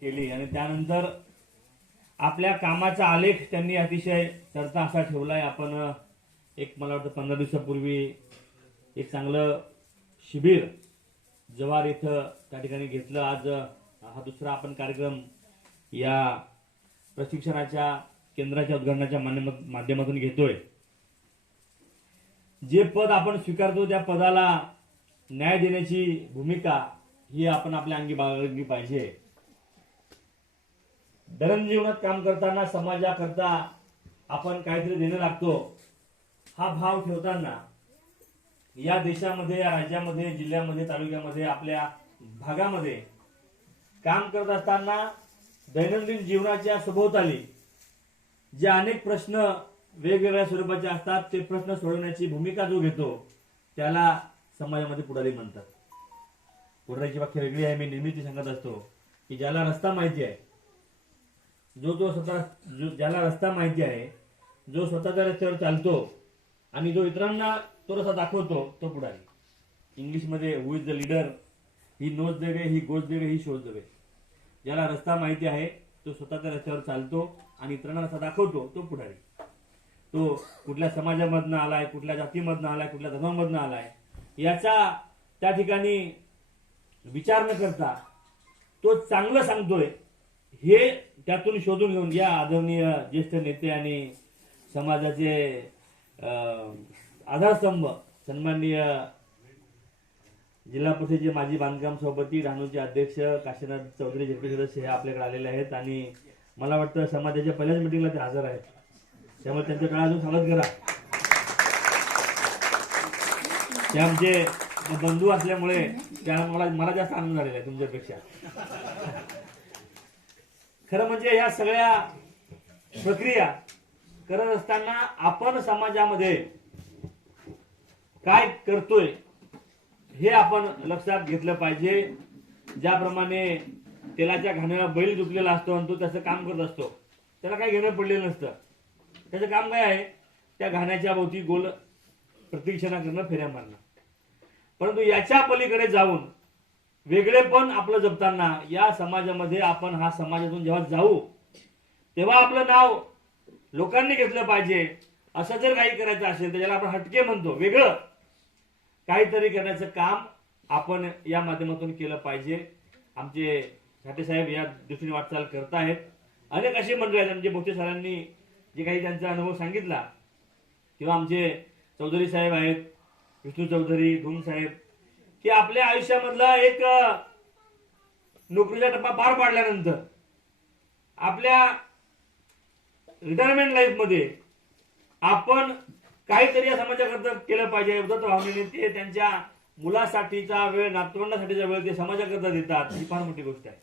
केली. आणि त्यानंतर आपल्या कामाचा आलेख त्यांनी अतिशय चढता असा ठेवलाय. आपण एक मला वाटतं पंधरा दिवसापूर्वी एक चांगलं शिबिर जवार इथं त्या ठिकाणी घेतलं. आज हा दुसरा आपण कार्यक्रम या प्रशिक्षणाच्या केंद्राच्या उद्घाटनाच्या माध्यमातून घेतोय. जे पद आपण स्वीकारतो त्या पदाला न्याय देण्याची भूमिका ही आपण आपल्या अंगी बाळगली पाहिजे. दैनंदिन जीवनात काम करताना समाजाकरता आपण काहीतरी देणं लागतो हा भाव ठेवताना या देशामध्ये या राज्यामध्ये जिल्ह्यामध्ये तालुक्यामध्ये आपल्या भागामध्ये काम करत असताना दैनंदिन जीवनाच्या सभोवताली जे अनेक प्रश्न वेगवेगळ्या स्वरूपाचे असतात ते प्रश्न सोडवण्याची भूमिका जो घेतो त्याला समाजामध्ये पुढारी म्हणतात. पुढारीची व्याख्या वेगळी आहे. मी नेहमी ती सांगत असतो की ज्याला रस्ता माहिती आहे जो जो स्वतः जो ज्याला रस्ता माहिती आहे जो स्वतःच्या रस्त्यावर चालतो आणि जो इतरांना तो रस्ता दाखवतो तो पुढारी. इंग्लिशमध्ये who is the leader he knows the way he goes the way he shows the way ज्याला रस्ता माहिती आहे तो स्वतःच्या रस्त्यावर चालतो आणि इतरांना रस्ता दाखवतो तो पुढारी. तो कुठल्या समाजामधनं आलाय कुठल्या जातीमधनं आलाय कुठल्या धर्मामधनं आलाय याचा त्या ठिकाणी विचार न करता तो चांगलं सांगतोय हे त्यातून शोधून घेऊन या आदरणीय ज्येष्ठ नेते आणि समाजाचे अं, आधारस्तंभ सन्माननीय जिल्हा परिषदेचे माजी बांधकाम सभापती डहाणूचे अध्यक्ष काशीनाथ चौधरी झेपी सदस्य हे आपल्याकडे आलेले आहेत. आणि मला वाटतं समाजाच्या पहिल्याच मिटिंगला ते हजर आहेत. त्यामुळे त्यांच्या काळात अजून स्वागत करा. ते आमचे बंधू असल्यामुळे त्या मला मला जास्त आनंद झालेला आहे तुमच्यापेक्षा. खरं म्हणजे या सगळ्या प्रक्रिया करत असताना आपण समाजामध्ये काय करतोय हे आपण लक्षात घेतलं पाहिजे. ज्याप्रमाणे तेलाच्या घाण्याला बैल दुखलेला असतो आणि तो त्याचं काम करत असतो. त्याला काही घेणं पडलेलं नसतं. त्याचं काम काय आहे? त्या घाण्याच्या भोवती गोल प्रतीक्षणा करणं फेऱ्या मारणं. परंतु याच्या पलीकडे जाऊन वेगळेपण आपलं जपताना या समाजामध्ये आपण हा समाजातून जेव्हा जाऊ तेव्हा आपलं नाव लोकांनी घेतलं पाहिजे. असं जर काही करायचं असेल तर ज्याला आपण हटके म्हणतो वेगळं. काहीतरी करण्याचं काम आपण या माध्यमातून केलं पाहिजे. आमचे छाटे साहेब या दृष्टीने वाटचाल करत आहेत. अनेक असे मंडळी आहेत म्हणजे मोठे सरांनी जे काही त्यांचा अनुभव सांगितला. किंवा आमचे चौधरी साहेब आहेत विष्णू चौधरी धूम साहेब की आपल्या आयुष्यामधला एक नोकरीचा टप्पा पार पाडल्यानंतर आपल्या रिटायरमेंट लाईफमध्ये आपण काहीतरी या समाजाकरता केलं पाहिजे. उद्धव भावनेने ते त्यांच्या मुलासाठीचा वेळ नातवंडासाठीचा वेळ ते समाजाकरता देतात. ही फार मोठी गोष्ट आहे.